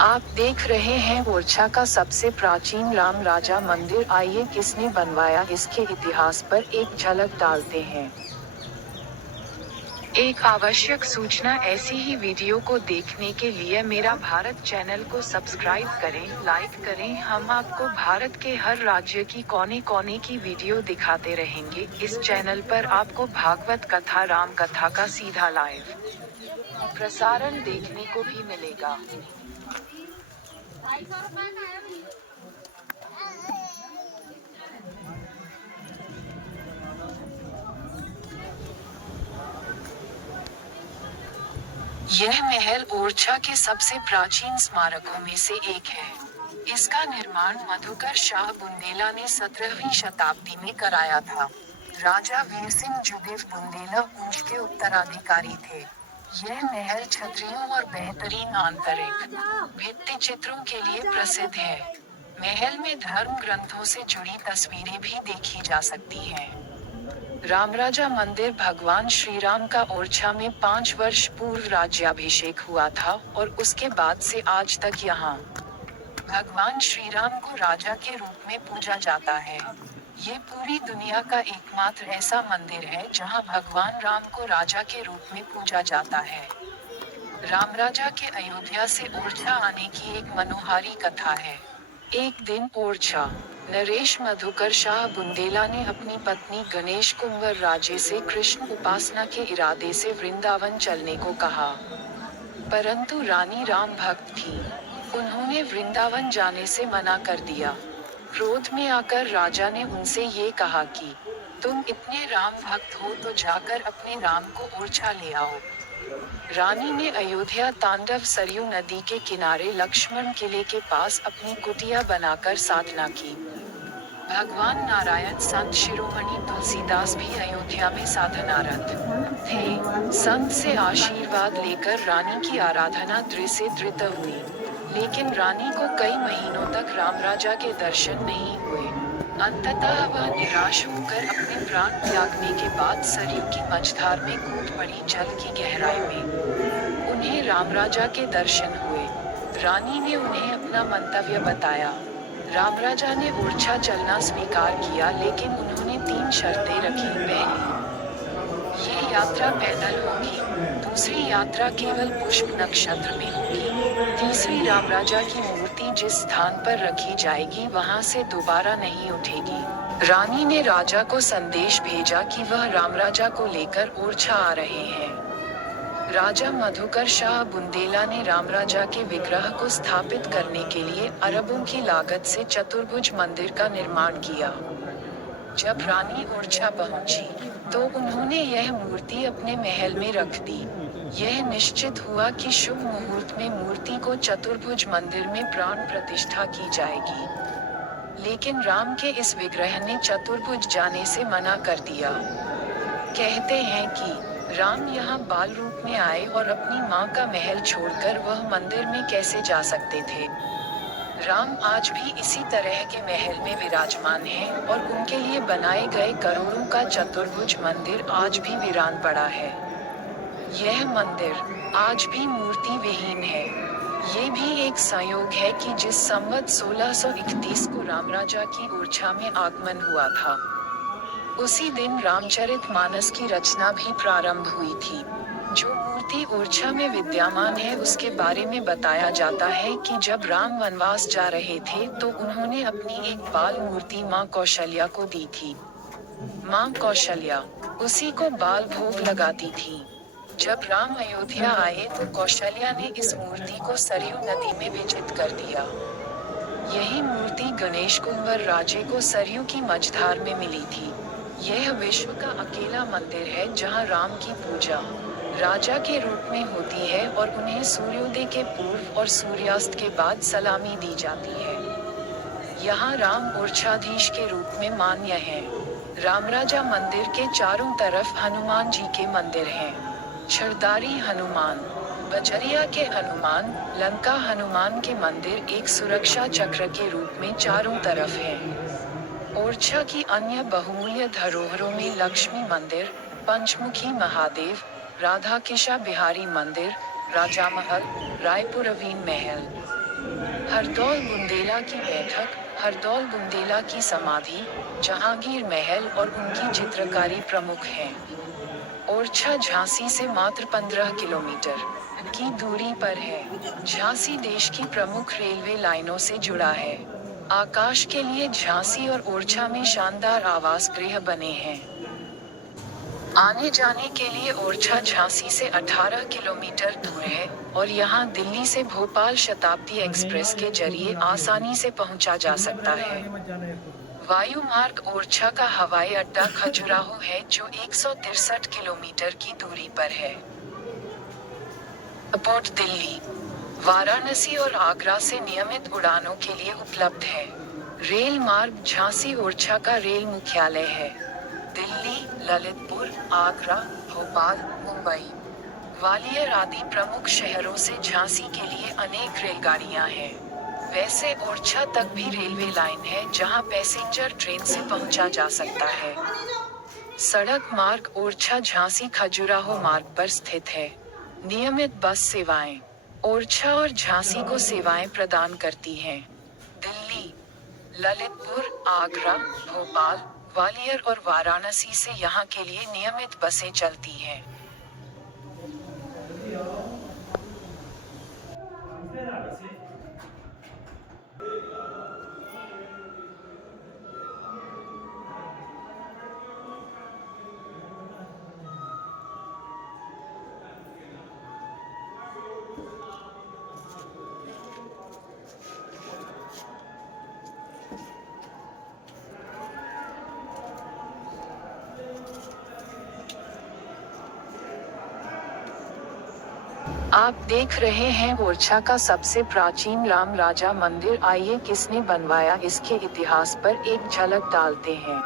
आप देख रहे हैं ओरछा का सबसे प्राचीन राम राजा मंदिर। आइए किसने बनवाया इसके इतिहास पर एक झलक डालते हैं। एक आवश्यक सूचना, ऐसी ही वीडियो को देखने के लिए मेरा भारत चैनल को सब्सक्राइब करें, लाइक करें। हम आपको भारत के हर राज्य की कोने कोने की वीडियो दिखाते रहेंगे। इस चैनल पर आपको भागवत कथा, राम कथा का सीधा लाइव प्रसारण देखने को भी मिलेगा। यह महल ओरछा के सबसे प्राचीन स्मारकों में से एक है। इसका निर्माण मधुकर शाह बुंदेला ने 17वीं शताब्दी में कराया था। राजा वीर सिंह जुदेव बुंदेला वंश के उत्तराधिकारी थे। यह महल छतरियों और बेहतरीन आंतरिक भित्ति चित्रों के लिए प्रसिद्ध है। महल में धर्म ग्रंथों से जुड़ी तस्वीरें भी देखी जा सकती हैं। रामराजा मंदिर। भगवान श्री राम का ओरछा में 5 वर्ष पूर्व राज्याभिषेक हुआ था और उसके बाद से आज तक यहाँ भगवान श्री राम को राजा के रूप में पूजा जाता है। ये पूरी दुनिया का एकमात्र ऐसा मंदिर है जहाँ भगवान राम को राजा के रूप में पूजा जाता है। रामराजा के अयोध्या से ओरछा आने की एक मनोहारी कथा है। एक दिन ओरछा नरेश मधुकर शाह बुंदेला ने अपनी पत्नी गणेश कुंवर राजे से कृष्ण उपासना के इरादे से वृंदावन चलने को कहा, परंतु रानी राम भक्त थी। उन्होंने वृंदावन जाने से मना कर दिया। क्रोध में आकर राजा ने उनसे ये कहा कि तुम इतने राम भक्त हो तो जाकर अपने राम को ओरछा ले आओ। रानी ने अयोध्या तांडव सरयू नदी के किनारे लक्ष्मण किले के पास अपनी कुटिया बनाकर साधना की। भगवान नारायण संत शिरोमणि तुलसीदास भी अयोध्या में साधनारत थे। संत से आशीर्वाद लेकर रानी की आराधना दृढ़ से दृढ़ हुई, लेकिन रानी को कई महीनों तक रामराजा के दर्शन नहीं हुए। अंततः वह निराश होकर अपने प्राण त्यागने के बाद सरयू की मझधार में कूद पड़ी। जल की गहराई में उन्हें रामराजा के दर्शन हुए। रानी ने उन्हें अपना मंतव्य बताया। रामराजा ने ओरछा चलना स्वीकार किया, लेकिन उन्होंने 3 शर्तें रखी। पहली, ये यात्रा पैदल होगी। दूसरी, यात्रा केवल पुष्प नक्षत्र में होगी। तीसरी, रामराजा की मूर्ति जिस स्थान पर रखी जाएगी वहां से दोबारा नहीं उठेगी। रानी ने राजा को संदेश भेजा कि वह रामराजा को लेकर ओरछा आ रहे हैं। राजा मधुकर शाह बुंदेला ने रामराजा के विग्रह को स्थापित करने के लिए अरबों की लागत से चतुर्भुज मंदिर का निर्माण किया। जब रानी ओरछा पहुंची, तो उन्होंने यह मूर्ति अपने महल में रख दी। यह निश्चित हुआ कि शुभ मुहूर्त में मूर्ति को चतुर्भुज मंदिर में प्राण प्रतिष्ठा की जाएगी। लेकिन राम के इस विग्रह ने चतुर्भुज जाने से मना कर दिया। कहते हैं कि राम यहाँ बाल रूप में आए और अपनी माँ का महल छोड़कर वह मंदिर में कैसे जा सकते थे। राम आज भी इसी तरह के महल में विराजमान हैं और उनके लिए बनाए गए करोड़ों का चतुर्भुज मंदिर आज भी वीरान पड़ा है। यह मंदिर आज भी मूर्ति विहीन है। ये भी एक संयोग है कि जिस संवत 1631 को रामराजा की ओरछा में आगमन हुआ था, उसी दिन रामचरितमानस की रचना भी प्रारंभ हुई थी। जो मूर्ति ओरछा में विद्यमान है उसके बारे में बताया जाता है कि जब राम वनवास जा रहे थे तो उन्होंने अपनी एक बाल मूर्ति मां कौशल्या को दी थी। मां कौशल्या उसी को बाल भोग लगाती थी। जब राम अयोध्या आए तो कौशल्या ने इस मूर्ति को सरयू नदी में विजित कर दिया। यही मूर्ति गणेश कुंवर राजे को सरयू की मझधार में मिली थी। यह विश्व का अकेला मंदिर है जहां राम की पूजा राजा के रूप में होती है और उन्हें सूर्योदय के पूर्व और सूर्यास्त के बाद सलामी दी जाती है। यहाँ राम ओरछाधीश के रूप में मान्य है। रामराजा मंदिर के चारों तरफ हनुमान जी के मंदिर हैं। छरदारी हनुमान, बजरिया के हनुमान, लंका हनुमान के मंदिर एक सुरक्षा चक्र के रूप में चारों तरफ हैं। ओरछा की अन्य बहुमूल्य धरोहरों में लक्ष्मी मंदिर, पंचमुखी महादेव, राधा किशा बिहारी मंदिर, राजा महल, रायपुरवीन महल, हरदौल बुंदेला की बैठक, हरदौल बुंदेला की समाधि, जहांगीर महल और उनकी चित्रकारी प्रमुख हैं। ओरछा झांसी से मात्र 15 किलोमीटर की दूरी पर है। झांसी देश की प्रमुख रेलवे लाइनों से जुड़ा है। आकाश के लिए झांसी और ओरछा में शानदार आवास गृह बने हैं। आने जाने के लिए ओरछा झांसी से 18 किलोमीटर दूर है, और यहाँ दिल्ली से भोपाल शताब्दी एक्सप्रेस के जरिए आसानी से पहुँचा जा सकता है। वायु मार्ग ओरछा का हवाई अड्डा खजुराहो है जो 163 किलोमीटर की दूरी पर है। एयरपोर्ट दिल्ली, वाराणसी और आगरा से नियमित उड़ानों के लिए उपलब्ध है। रेल मार्ग झांसी ओरछा का रेल मुख्यालय है। दिल्ली, ललितपुर, आगरा, भोपाल, मुंबई, ग्वालियर आदि प्रमुख शहरों से झांसी के लिए अनेक रेलगाड़ियां हैं। वैसे ओरछा तक भी रेलवे लाइन है जहां पैसेंजर ट्रेन से पहुंचा जा सकता है। सड़क मार्ग ओरछा झांसी खजुराहो मार्ग पर स्थित है। नियमित बस सेवाएं ओरछा और झांसी को सेवाएं प्रदान करती हैं। दिल्ली, ललितपुर, आगरा, भोपाल, ग्वालियर और वाराणसी से यहाँ के लिए नियमित बसें चलती हैं। आप देख रहे हैं ओरछा का सबसे प्राचीन राम राजा मंदिर। आइए किसने बनवाया इसके इतिहास पर एक झलक डालते हैं।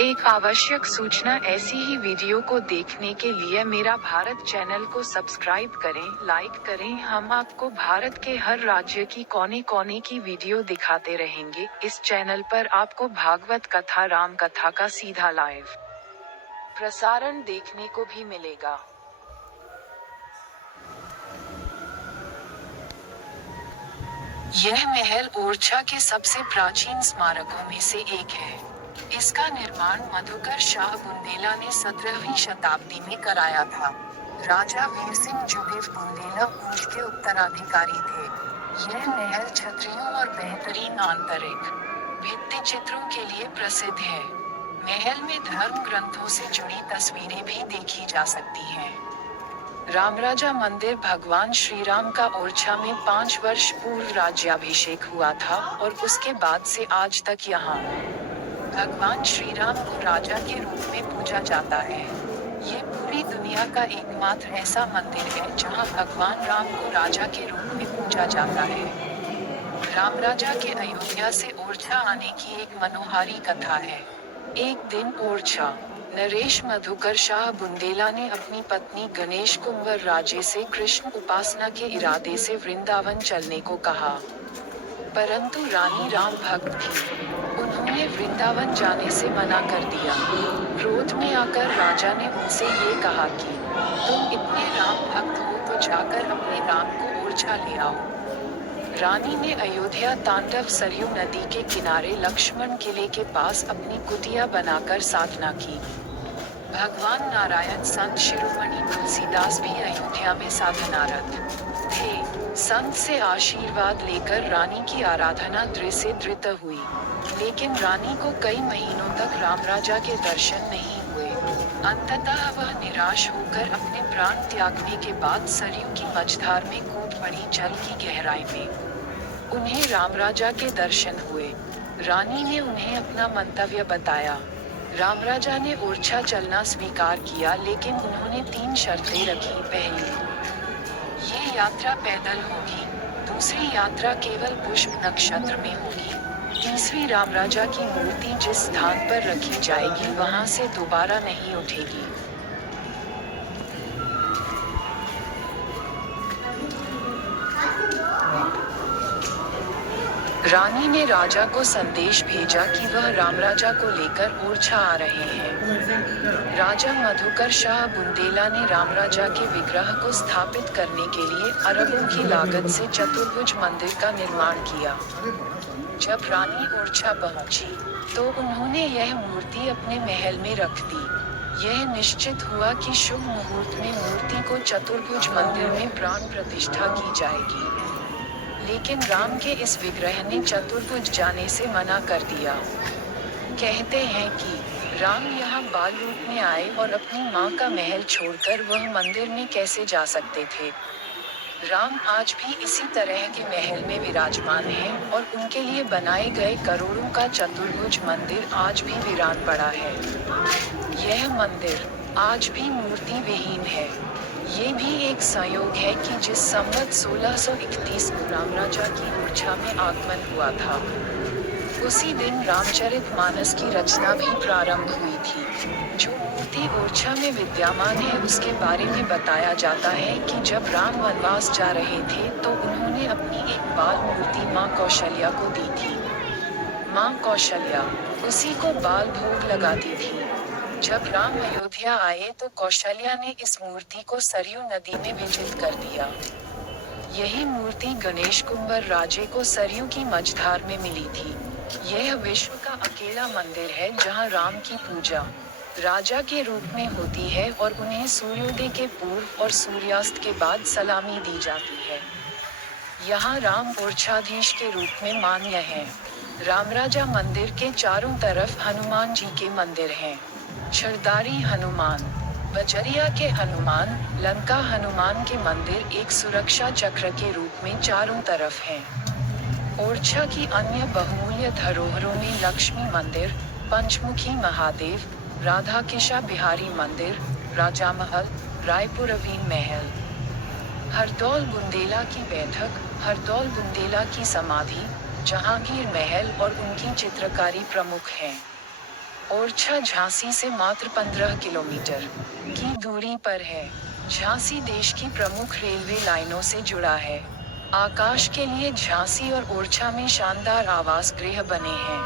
एक आवश्यक सूचना, ऐसी ही वीडियो को देखने के लिए मेरा भारत चैनल को सब्सक्राइब करें, लाइक करें। हम आपको भारत के हर राज्य की कोने कोने की वीडियो दिखाते रहेंगे। इस चैनल पर आपको भागवत कथा, राम कथा का सीधा लाइव प्रसारण देखने को भी मिलेगा। यह महल ओरछा के सबसे प्राचीन स्मारकों में से एक है। इसका निर्माण मधुकर शाह बुंदेला ने 17वीं शताब्दी में कराया था। राजा वीर सिंह जुदेव बुंदेला ऊंच के उत्तराधिकारी थे। यह महल छतरियों और बेहतरीन आंतरिक भित्ति चित्रों के लिए प्रसिद्ध है। महल में धर्म ग्रंथों से जुड़ी तस्वीरें भी देखी जा सकती हैं। रामराजा मंदिर, भगवान श्री राम का ओरछा में 5 वर्ष पूर्व राज्याभिषेक हुआ था और उसके बाद से आज तक यहाँ भगवान श्री राम को राजा के रूप में पूजा जाता है। ये पूरी दुनिया का एकमात्र ऐसा मंदिर है जहाँ भगवान राम को राजा के रूप में पूजा जाता है। रामराजा के अयोध्या से ओरछा आने की एक मनोहारी कथा है। एक दिन ओरछा नरेश मधुकर शाह बुंदेला ने अपनी पत्नी गणेश कुंवर राजे से कृष्ण उपासना के इरादे से वृंदावन चलने को कहा, परंतु रानी राम भक्त थी। उन्होंने वृंदावन जाने से मना कर दिया। क्रोध में आकर राजा ने उनसे ये कहा कि तुम इतने राम भक्त हो तो जाकर अपने राम को ओरछा ले आओ। रानी ने अयोध्या तांडव सरयू नदी के किनारे लक्ष्मण किले के पास अपनी कुटिया बनाकर साधना की। भगवान नारायण, संत शिरोमणि तुलसीदास भी अयोध्या में साधनारत थे। संत से आशीर्वाद लेकर रानी की आराधना दृढ़ से दृढ़ हुई, लेकिन रानी को कई महीनों तक रामराजा के दर्शन नहीं हुए। अंततः वह निराश होकर अपने प्राण त्यागने के बाद सरयू की मझधार में कूद पड़ी जल की गहराई में। उन्हें रामराजा के दर्शन हुए। रानी ने उन्हें अपना मंतव्य बताया। रामराजा ने ओरछा चलना स्वीकार किया, लेकिन उन्होंने 3 शर्तें रखी। पहली, ये यात्रा पैदल होगी। दूसरी, यात्रा केवल पुष्प नक्षत्र में होगी। तीसरी, रामराजा की मूर्ति जिस स्थान पर रखी जाएगी वहां से दोबारा नहीं उठेगी। रानी ने राजा को संदेश भेजा कि वह रामराजा को लेकर ओरछा आ रहे हैं। राजा मधुकर शाह बुंदेला ने रामराजा के विग्रह को स्थापित करने के लिए अरबों की लागत से चतुर्भुज मंदिर का निर्माण किया। जब रानी ओरछा पहुंची, तो उन्होंने यह मूर्ति अपने महल में रख दी। यह निश्चित हुआ कि शुभ मुहूर्त में मूर्ति को चतुर्भुज मंदिर में प्राण प्रतिष्ठा की जाएगी। लेकिन राम के इस विग्रह ने चतुर्भुज जाने से मना कर दिया। कहते हैं कि राम यहाँ बाल रूप में आए और अपनी माँ का महल छोड़कर वह मंदिर में कैसे जा सकते थे। राम आज भी इसी तरह के महल में विराजमान हैं और उनके लिए बनाए गए करोड़ों का चतुर्भुज मंदिर आज भी वीरान पड़ा है। यह मंदिर आज भी मूर्ति विहीन है। ये भी एक संयोग है कि जिस संवत 1631 को रामराजा की ओरछा में आगमन हुआ था, उसी दिन रामचरितमानस की रचना भी प्रारंभ हुई थी। जो मूर्ति ओरछा में विद्यमान है उसके बारे में बताया जाता है कि जब राम वनवास जा रहे थे तो उन्होंने अपनी एक बाल मूर्ति माँ कौशल्या को दी थी। माँ कौशल्या उसी को बाल भोग लगाती थी। जब राम अयोध्या आए तो कौशल्या ने इस मूर्ति को सरयू नदी में विजित कर दिया। यही मूर्ति गणेश कुंवर राजे को सरयू की मझधार में मिली थी। यह विश्व का अकेला मंदिर है जहां राम की पूजा राजा के रूप में होती है और उन्हें सूर्योदय के पूर्व और सूर्यास्त के बाद सलामी दी जाती है। यहाँ राम ओरछाधीश के रूप में मान्य हैं। रामराजा मंदिर के चारों तरफ हनुमान जी के मंदिर हैं। छरदारी हनुमान, बजरिया के हनुमान, लंका हनुमान के मंदिर एक सुरक्षा चक्र के रूप में चारों तरफ हैं। ओरछा की अन्य बहुमूल्य धरोहरों में लक्ष्मी मंदिर, पंचमुखी महादेव, राधा किशा बिहारी मंदिर, राजा महल, रायपुरवीन महल, हरदौल बुंदेला की बैठक, हरदौल बुंदेला की समाधि, जहांगीर महल और उनकी चित्रकारी प्रमुख हैं। ओरछा झांसी से मात्र 15 किलोमीटर की दूरी पर है। झांसी देश की प्रमुख रेलवे लाइनों से जुड़ा है। आकाश के लिए झांसी और ओरछा में शानदार आवास गृह बने हैं।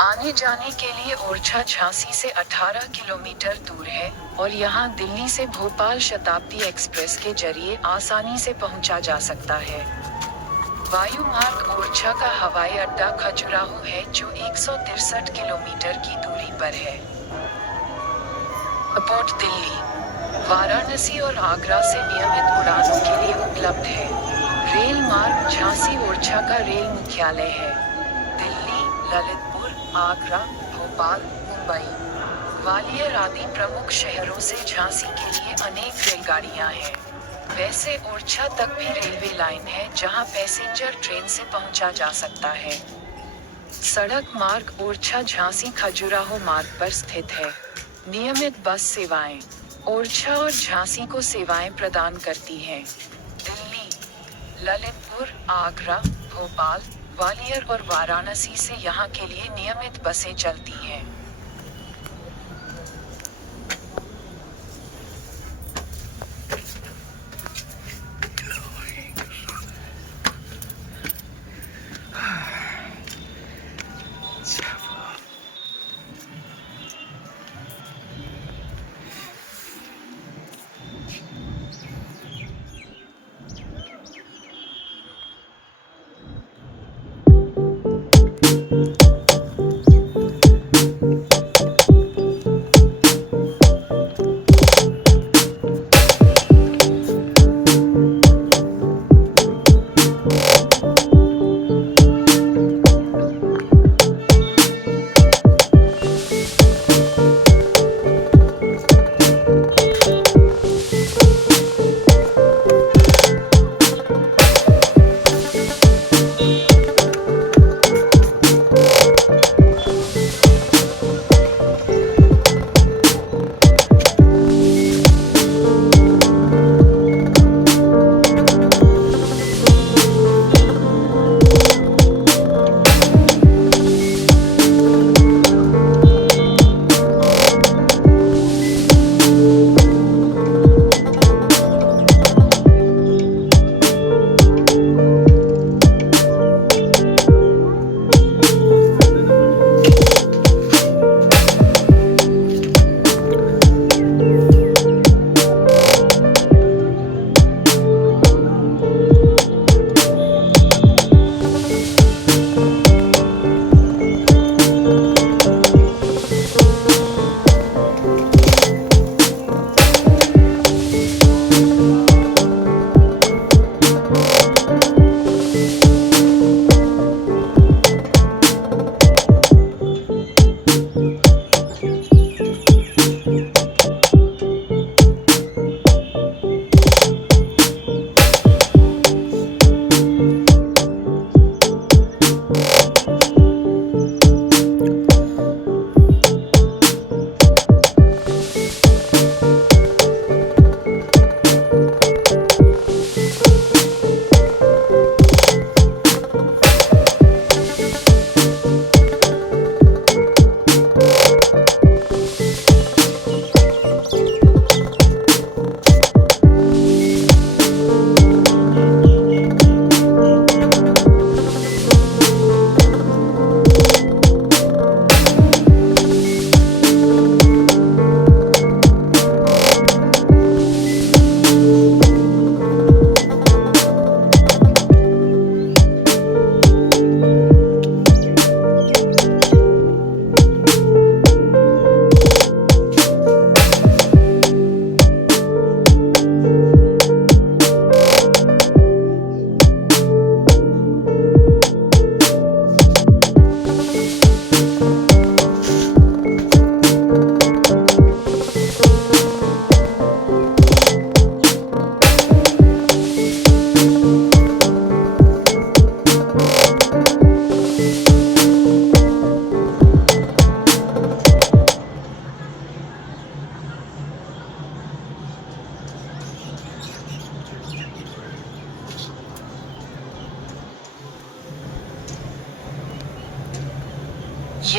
आने जाने के लिए ओरछा झांसी से 18 किलोमीटर दूर है और यहाँ दिल्ली से भोपाल शताब्दी एक्सप्रेस के जरिए आसानी से पहुँचा जा सकता है। वायु मार्ग ओरछा का हवाई अड्डा खजुराहो है जो 163 किलोमीटर की दूरी पर है। एयरपोर्ट दिल्ली, वाराणसी और आगरा से नियमित उड़ानों के लिए उपलब्ध है। रेल मार्ग झांसी ओरछा का रेल मुख्यालय है। दिल्ली, ललितपुर, आगरा, भोपाल, मुंबई, ग्वालियर आदि प्रमुख शहरों से झांसी के लिए अनेक रेलगाड़ियां हैं। वैसे ओरछा तक भी रेलवे लाइन है जहां पैसेंजर ट्रेन से पहुंचा जा सकता है। सड़क मार्ग ओरछा झांसी खजुराहो मार्ग पर स्थित है। नियमित बस सेवाएं ओरछा और झांसी को सेवाएं प्रदान करती हैं। दिल्ली, ललितपुर, आगरा, भोपाल, ग्वालियर और वाराणसी से यहां के लिए नियमित बसें चलती हैं।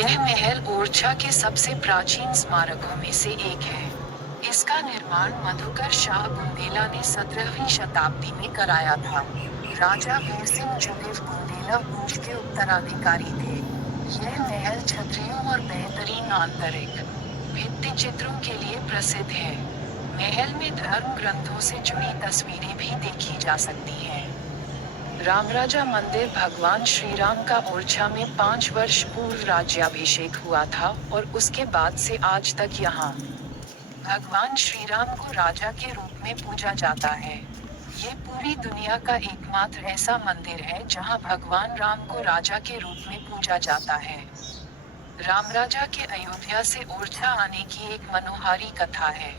यह महल ओरछा के सबसे प्राचीन स्मारकों में से एक है। इसका निर्माण मधुकर शाह बुंदेला ने 17वीं शताब्दी में कराया था। राजा वीर सिंह जुगेव बुंदेला वंश के उत्तराधिकारी थे। यह महल छतरियों और बेहतरीन आंतरिक भित्ति चित्रों के लिए प्रसिद्ध है। महल में धर्म ग्रंथों से जुड़ी तस्वीरें भी देखी जा सकती हैं। रामराजा मंदिर भगवान श्री राम का ओरछा में 5 वर्ष पूर्व राज्याभिषेक हुआ था और उसके बाद से आज तक यहाँ भगवान श्री राम को राजा के रूप में पूजा जाता है। ये पूरी दुनिया का एकमात्र ऐसा मंदिर है जहाँ भगवान राम को राजा के रूप में पूजा जाता है। रामराजा के अयोध्या से ओरछा आने की एक मनोहारी कथा है।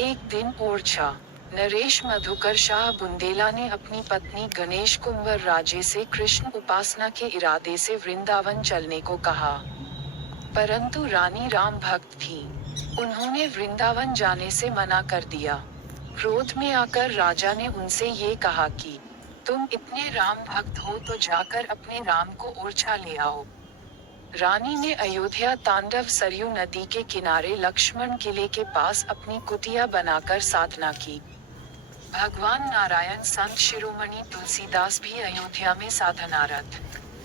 एक दिन ओरछा नरेश मधुकर शाह बुंदेला ने अपनी पत्नी गणेश कुंवर राजे से कृष्ण उपासना के इरादे से वृंदावन चलने को कहा, परंतु रानी राम भक्त थी। उन्होंने वृंदावन जाने से मना कर दिया। क्रोध में आकर राजा ने उनसे ये कहा कि तुम इतने राम भक्त हो तो जाकर अपने राम को ओरछा ले आओ। रानी ने अयोध्या तांडव सरयू नदी के किनारे लक्ष्मण किले के पास अपनी कुटिया बनाकर साधना की। भगवान नारायण संत शिरोमणि तुलसीदास भी अयोध्या में साधनारत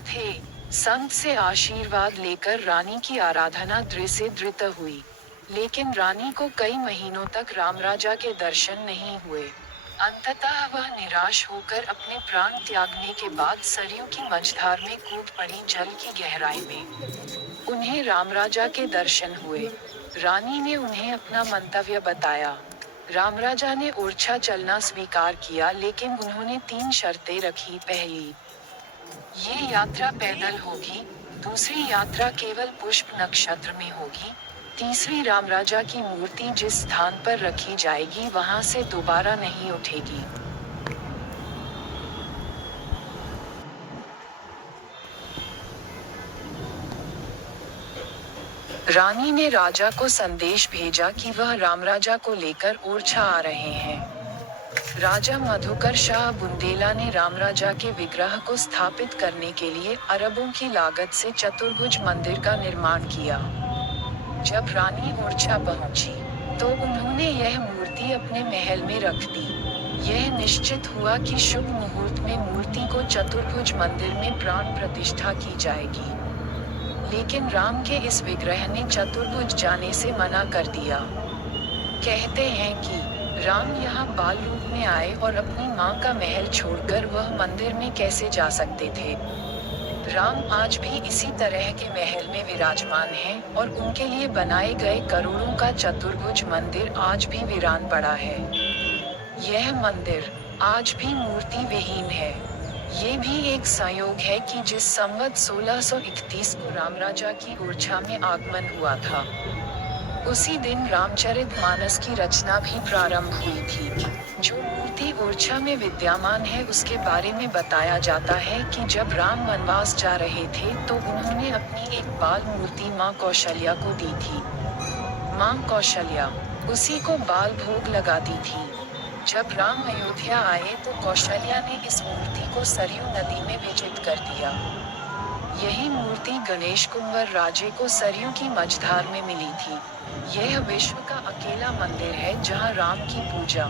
थे। संत से आशीर्वाद लेकर रानी की आराधना दृढ़ से दृढ़ हुई, लेकिन रानी को कई महीनों तक रामराजा के दर्शन नहीं हुए। अंततः वह निराश होकर अपने प्राण त्यागने के बाद सरयू की मझधार में कूद पड़ी जल की गहराई में। उन्हें रामराजा के दर्शन हुए। रानी ने उन्हें अपना मंतव्य बताया। रामराजा ने ओरछा चलना स्वीकार किया, लेकिन उन्होंने 3 शर्तें रखी। पहली, ये यात्रा पैदल होगी। दूसरी यात्रा केवल पुष्प नक्षत्र में होगी। तीसरी, रामराजा की मूर्ति जिस स्थान पर रखी जाएगी वहां से दोबारा नहीं उठेगी। रानी ने राजा को संदेश भेजा कि वह रामराजा को लेकर ओरछा आ रहे हैं। राजा मधुकर शाह बुंदेला ने रामराजा के विग्रह को स्थापित करने के लिए अरबों की लागत से चतुर्भुज मंदिर का निर्माण किया। जब रानी ओरछा पहुंची, तो उन्होंने यह मूर्ति अपने महल में रख दी। यह निश्चित हुआ कि शुभ मुहूर्त में मूर्ति को चतुर्भुज मंदिर में प्राण प्रतिष्ठा की जाएगी। लेकिन राम के इस विग्रह ने चतुर्भुज जाने से मना कर दिया। कहते हैं कि राम यहाँ बाल रूप में आए और अपनी माँ का महल छोड़कर वह मंदिर में कैसे जा सकते थे। राम आज भी इसी तरह के महल में विराजमान हैं और उनके लिए बनाए गए करोड़ों का चतुर्भुज मंदिर आज भी वीरान पड़ा है। यह मंदिर आज भी मूर्ति विहीन है। ये भी एक संयोग है कि जिस संवत 1631 को रामराजा की ओरछा में आगमन हुआ था, उसी दिन रामचरितमानस की रचना भी प्रारंभ हुई थी। जो मूर्ति ओरछा में विद्यमान है उसके बारे में बताया जाता है कि जब राम वनवास जा रहे थे तो उन्होंने अपनी एक बाल मूर्ति मां कौशल्या को दी थी। मां कौशल्या उसी को बाल भोग लगाती थी। जब राम अयोध्या आए तो कौशल्या ने इस मूर्ति को सरयू नदी में विजित कर दिया। यही मूर्ति गणेश कुंवर राजे को सरयू की मझधार में मिली थी। यह विश्व का अकेला मंदिर है जहां राम की पूजा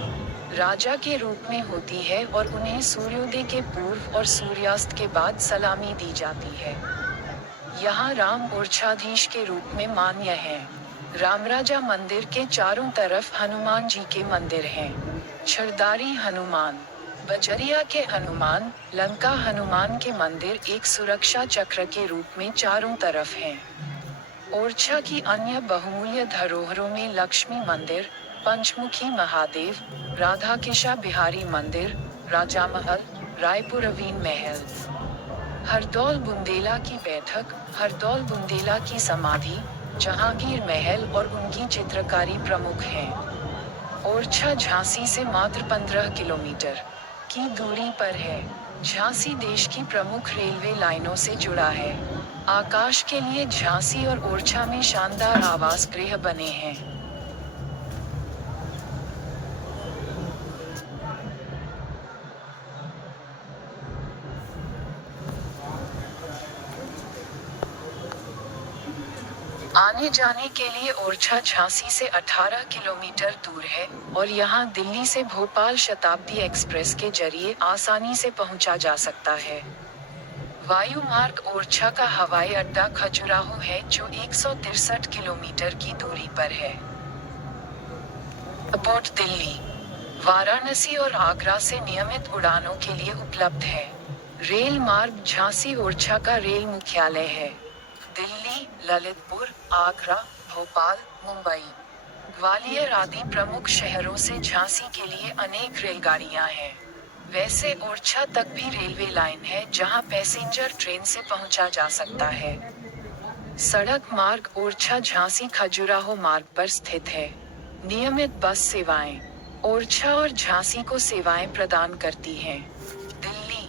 राजा के रूप में होती है और उन्हें सूर्योदय के पूर्व और सूर्यास्त के बाद सलामी दी जाती है। यहाँ राम ओरछाधीश के रूप में मान्य है। रामराजा मंदिर के चारों तरफ हनुमान जी के मंदिर हैं। छरदारी हनुमान, बजरिया के हनुमान, लंका हनुमान के मंदिर एक सुरक्षा चक्र के रूप में चारों तरफ हैं। ओरछा की अन्य बहुमूल्य धरोहरों में लक्ष्मी मंदिर, पंचमुखी महादेव, राधाकिशा बिहारी मंदिर, राजा महल, रायपुरवीन महल, हरदौल बुंदेला की बैठक, हरदौल बुंदेला की समाधि, जहांगीर महल और उनकी चित्रकारी प्रमुख हैं। ओरछा झांसी से मात्र 15 किलोमीटर की दूरी पर है। झांसी देश की प्रमुख रेलवे लाइनों से जुड़ा है। आकाश के लिए झांसी और ओरछा में शानदार आवास गृह बने हैं। आने जाने के लिए ओरछा झांसी से 18 किलोमीटर दूर है और यहाँ दिल्ली से भोपाल शताब्दी एक्सप्रेस के जरिए आसानी से पहुँचा जा सकता है। वायु मार्ग ओरछा का हवाई अड्डा खजुराहो है जो 163 किलोमीटर की दूरी पर है। एयरपोर्ट दिल्ली, वाराणसी और आगरा से नियमित उड़ानों के लिए उपलब्ध है। रेल मार्ग झांसी ओरछा का रेल मुख्यालय है। दिल्ली, ललितपुर, आगरा, भोपाल, मुंबई, ग्वालियर आदि प्रमुख शहरों से झांसी के लिए अनेक रेलगाड़ियां हैं। वैसे ओरछा तक भी रेलवे लाइन है जहां पैसेंजर ट्रेन से पहुंचा जा सकता है। सड़क मार्ग ओरछा झांसी खजुराहो मार्ग पर स्थित है। नियमित बस सेवाएं ओरछा और झांसी को सेवाएं प्रदान करती हैं। दिल्ली,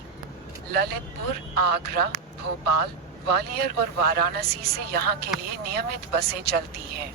ललितपुर, आगरा, भोपाल, ग्वालियर और वाराणसी से यहां के लिए नियमित बसें चलती हैं।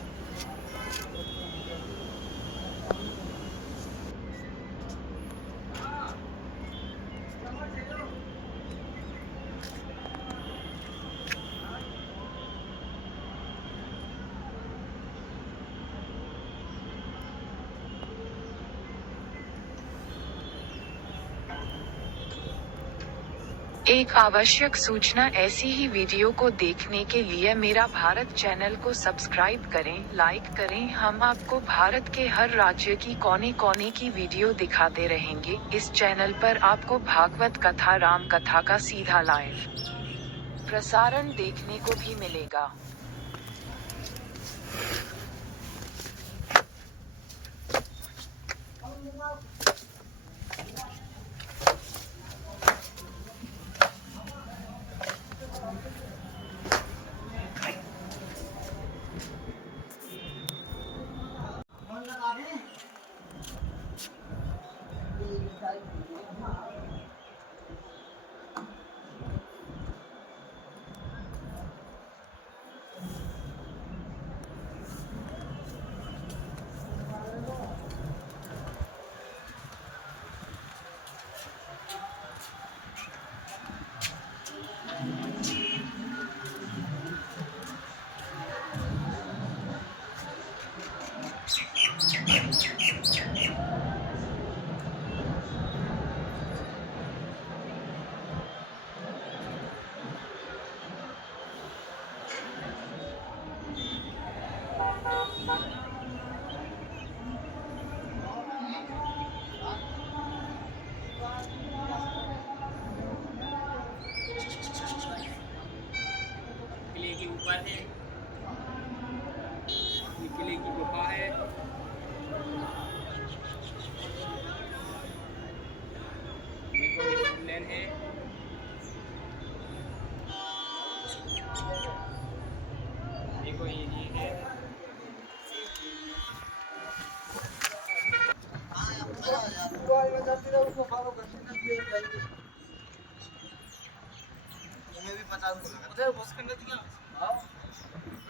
एक आवश्यक सूचना, ऐसी ही वीडियो को देखने के लिए मेरा भारत चैनल को सब्सक्राइब करें, लाइक करें। हम आपको भारत के हर राज्य की कोने कोने की वीडियो दिखाते रहेंगे। इस चैनल पर आपको भागवत कथा, राम कथा का सीधा लाइव प्रसारण देखने को भी मिलेगा। किले के ऊपर है, ये किले की गुफा है। देखो ये फुटलैंड है। देखो ये है। भी 50 उधर बस करने दिया। हाँ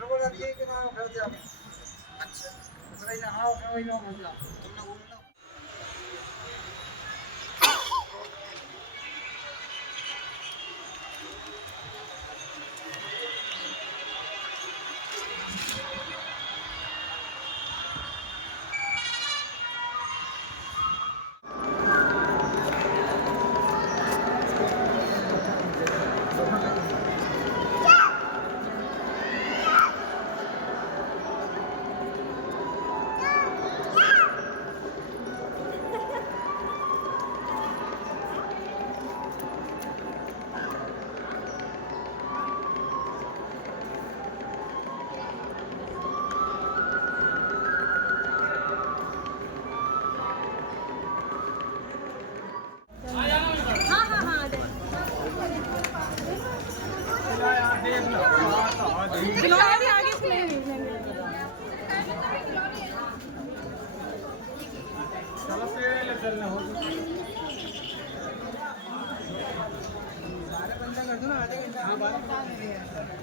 बोला दिए कि ना कर दिया। अच्छा बोला ना हाँ वही ना बोला तुमने बोला चलना हो सारे बंदा कर दो ना आधे घंटा। हाँ बात